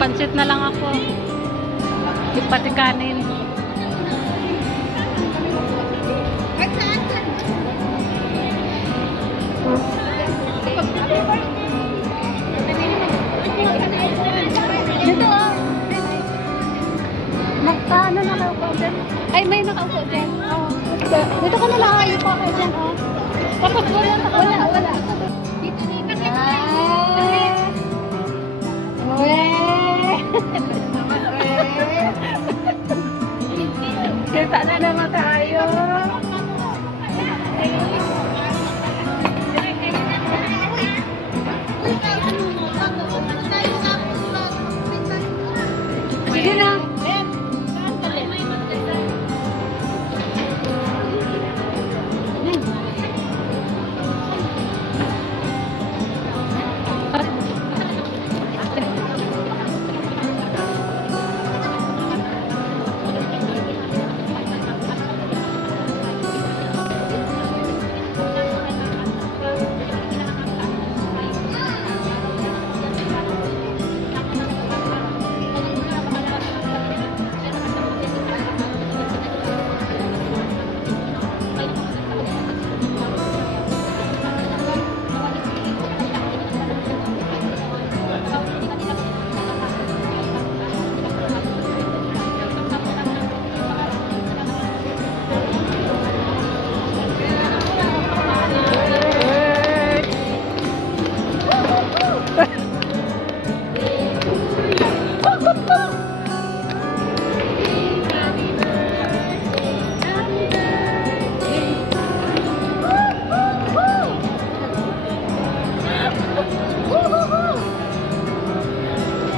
Magpapansit na lang ako. Yung pati kanin. Dito oh. Nagkaano na nakaupo dyan? Ay, may nakaupo dyan. Oh. Dito ka na lang. Ayun pa kayo dyan. Oh. Tapos wala. Dito dito. Kita na naman tayo. Sige na.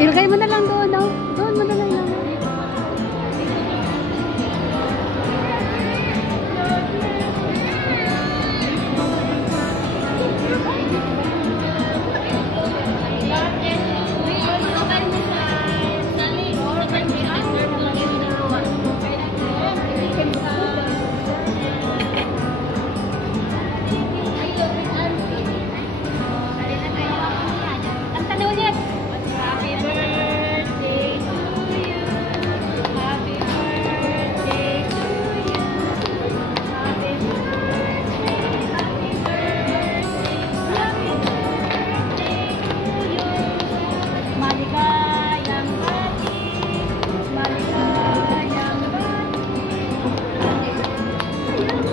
Ilagay mo na lang doon, no? Doon mo na lang lang. Ang tanong niya. Happy birthday to you. Happy birthday to you. Happy birthday, happy birthday, happy birthday to you. Maligayang bati, maligayang bati.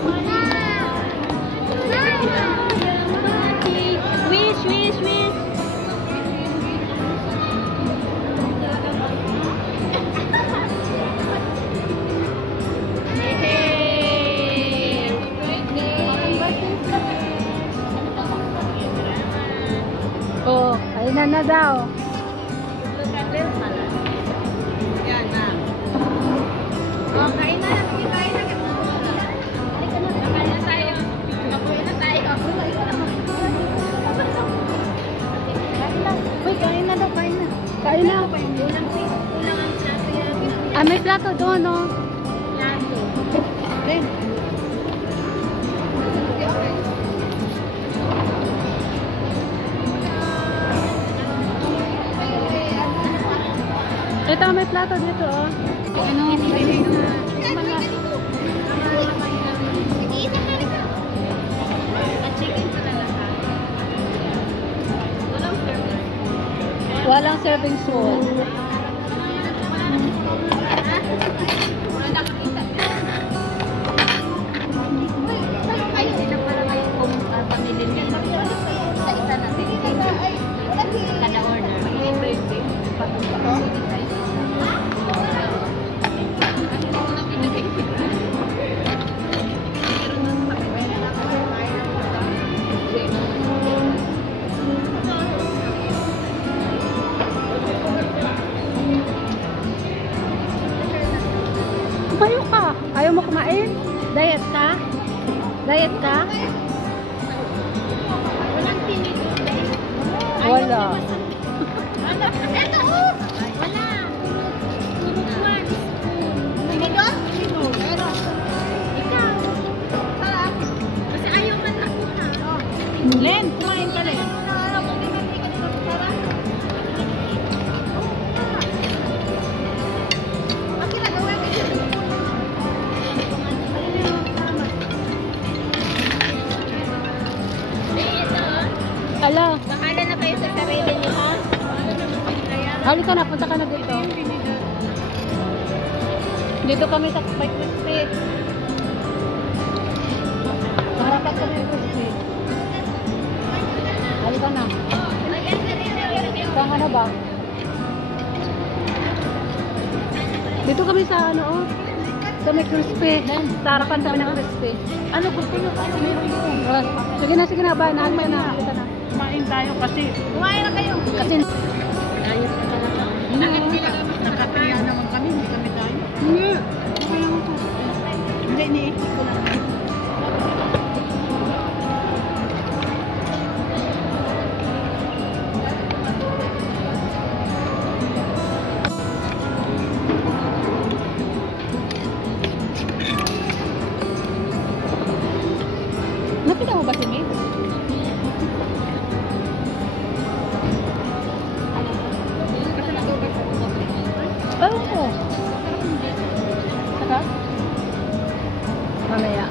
Maligayang bati. Wish, wish, wish. Oh, kainan na daw. Yan na. Oh, kain na. Kain na. Kain na tayo. Kain na tayo. Uy, kain na daw, kain na. Kain na. Kulang ang plato yan. Ah, may plato doon, no? Plato. Okay. Ito, may plato dito, oh. Ano? Walang serving spoon. Ay, sila para kayo kung pamilya niya. Sa isa natin. Kada order. Tumayo ka. Ayaw mo kumain? Diet ka? Diet ka? Walang tinig. Wala. Ito, oh! Wala. Tunugan. Tinigon? Meron. Ikaw. Kasi ayaw man ako na. Len, kumain ka, Len. Halika na, punta ka na dito. Dito kami sa may crispy. Harapan kami yung crispy. Halika na. Saan ano ba? Dito kami sa ano, oh. Sa may crispy. Sa harapan kami ng crispy. Ano gusto nyo kayo? Sige na, ba? Nahan mo na. Halika na. Kumain tayo kasi. Kumain na kayo. Kasi Ayos na talaga. Nakakaya naman kami, hindi kami tayo. hindi. Hindi, iniisip ko lang. Nakita mo ba si May? Ewan ko. Saka? Mamaya.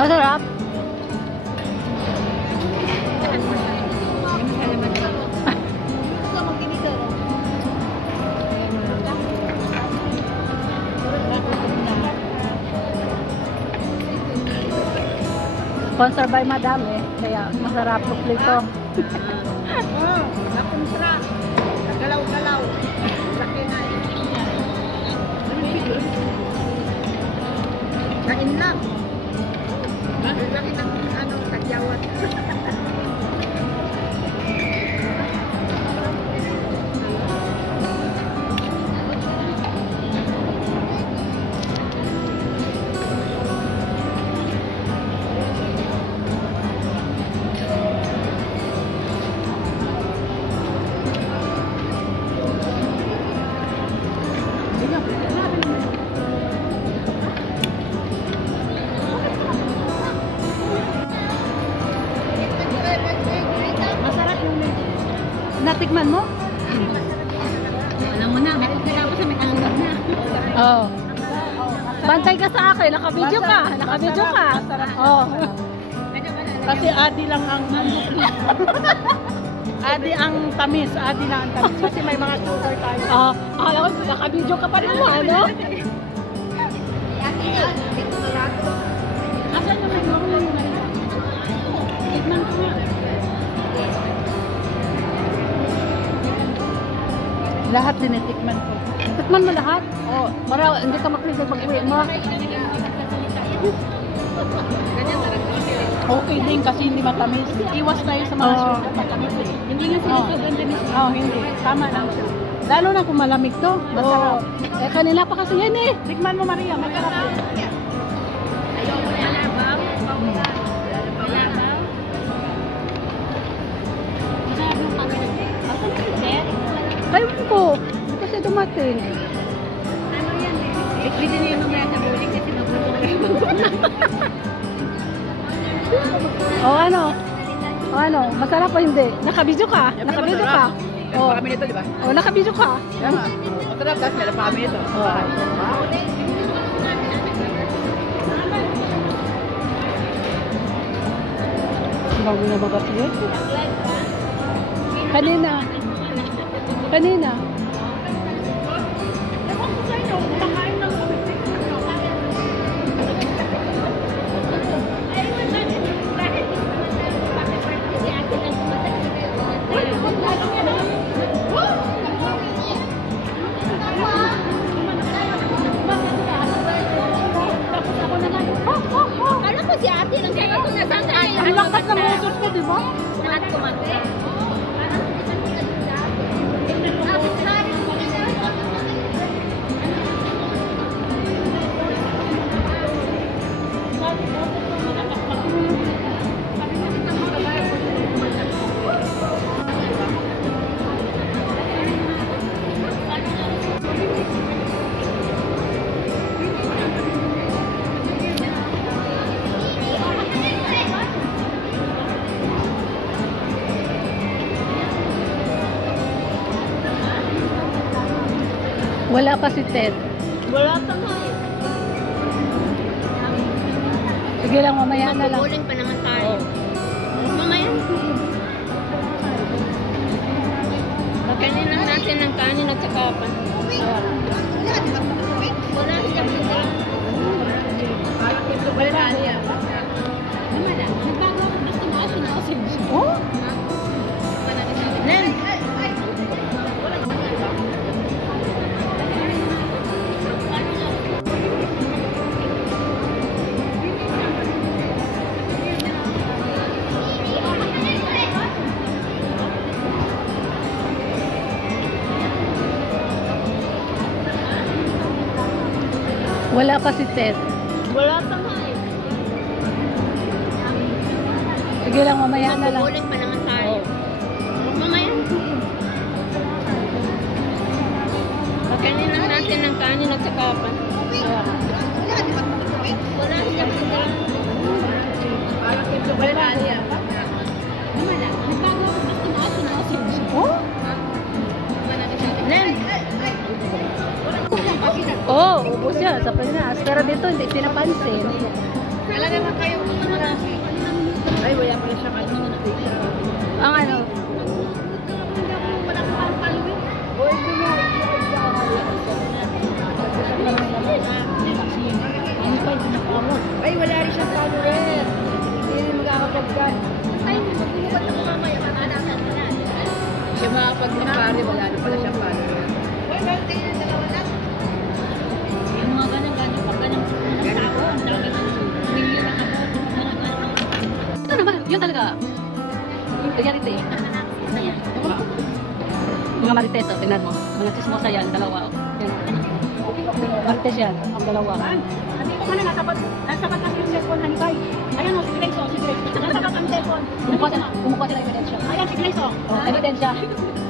Masarap? Sponsor by Madam eh. Kaya masarap sukli to. Nakunsra. Nagalaw-galaw. Laki na eh. Kain lang. Laki ng ano, tagyawat. Natikman mo? Alam mo na, meron ka ako sa may angat na. Oo. Bantay ka sa akin, naka-video ka. Naka-video ka. Oo. Kasi Adi lang ang Adi ang tamis, Adi lang ang tamis. Kasi may mga sugar tayo. Ah, akala ko naka-video ka pa rin mo, ano? Asan yung may mga Tignan ko nga. Lahat tinitikman ko. Tikman mo lahat? Oo. Para hindi ka makrinig pag-uwi mo. Okay din kasi hindi matamis. Iwas tayo sa mga sugar matamis. Hindi nga sila sobrang tamis. Oo, hindi. Tama lang siya. Lalo na kung malamig to. Masarap. Oo. Eh, kanila pa kasi yan eh. Tikman mo Maria, masarap din. Ayaw mo yan, Abang. Ayun ko. Kasi dumating. Ano yan eh? Pwede na yung mamaya sa buling kasi mabulong na yung O ano? O ano? Masarap o hindi? Naka-video ka? Naka-video ka? Oo. Kami nito, di ba? O, naka-video ka? Tama. Masarap kasi meron pa kami nito. Bago na ba kasi yun? Kanina. Kanina. Kala ko si ate lang kaya ito nasaan tayo. Ang lakas ng boses ko, di ba? Lahat kumate. Wala pa si Ted. Wala pa nga. Sige lang, mamaya na lang. Maguguling pa naman tayo. Mamaya. Pagkainin lang natin ng kanin at saka pa. Wala siyang pita. Wala niya. Wala. Nagbago ako. Gusto mo asin na asin. Oh? Nen. Wala pa si Ted. Wala pa nga eh. Sige lang, mamaya na lang. Maguguling pa naman tayo. Mamaya. Pagkainin lang natin ng kanin at saka pa. Wala siyang pita. Wala niya. Wala. Nagbago ako. Gusto mo asin na asin. Oh? Nen. Oh, ubos yan sa Pinas. Pero dito hindi pinapansin. Wala naman kayo. Ay, wala pala siya kayo. Ang ano? Wala ko pang paluin. Ay, wala rin siyang follower. Hindi rin magkakapagkan. Ay, magbubukat ako mamaya. Mananasan mo na. Siya makapag-mapari, wala na pala siyang follower. Uy, birthday na dalawa na. Yung mga ganang-ganang pag ganang tao, ang talaga ng million na ako. Ito naman, yun talaga. Reality. Mga marites, oh, tingnan mo. Mga chismosa yan, dalawa. Yan. Marites yan, ang dalawa. Nandito ka na, nasapat kasi yung cellphone, Hanikay. Ayan o, si Grace o, si Grace. Nasapat ang cellphone. Kumukuha sila ebidensya. Ayan, si Grace o. Ebidensya.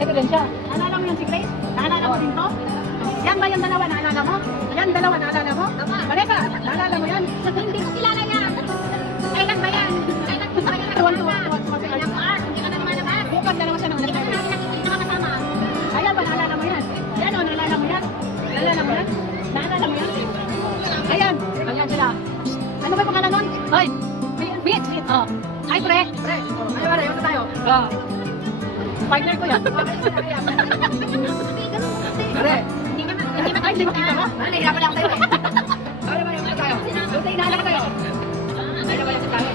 Ebidensya. Naalala mo yan si Grace? Naalala mo din to? Yan ba yung dalawa, naalala mo? Yan dalawa, naalala mo? Vanessa, naalala mo yan? Hindi ko kilala yan. Kailan ba yan? Kailan ba yan? Tuwan-tuwa si Grace. Hindi ka na lumalabas. Bukas na naman siya ng nalagay. Nakakasama. Ayan ba, naalala mo yan? Yan o, naalala mo yan? Naalala mo yan? Naalala mo yan? Ayan. Ayan sila. Ano ba yung pangalan nun? Hoy! Beat. Oh. Ay, pre. Pre. Ano ba, ayun tayo. Oh. Partner ko yan. Pre. Hindi mo kita mo? Nahihirapan lang tayo. Ano ba yung tayo? Doon inaala ka tayo. Ano ba yung tayo?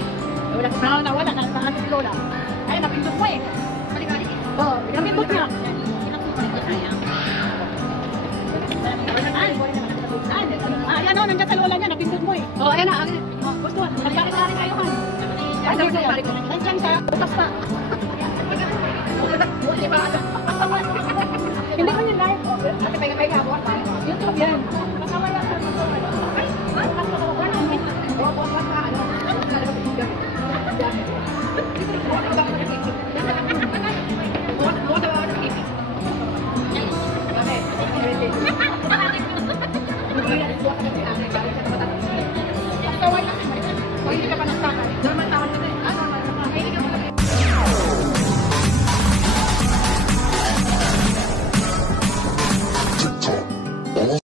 Wala. Nakakano si Lola. Ay, napindot mo eh. Balik-balik. Oo, napindot niya. Ayan o, nandiyan sa Lola niya. Napindot mo eh. Oh, ayan na. Gusto, nagkakit-kari tayo man. Ay, nandiyan sa butas pa. Buti ba?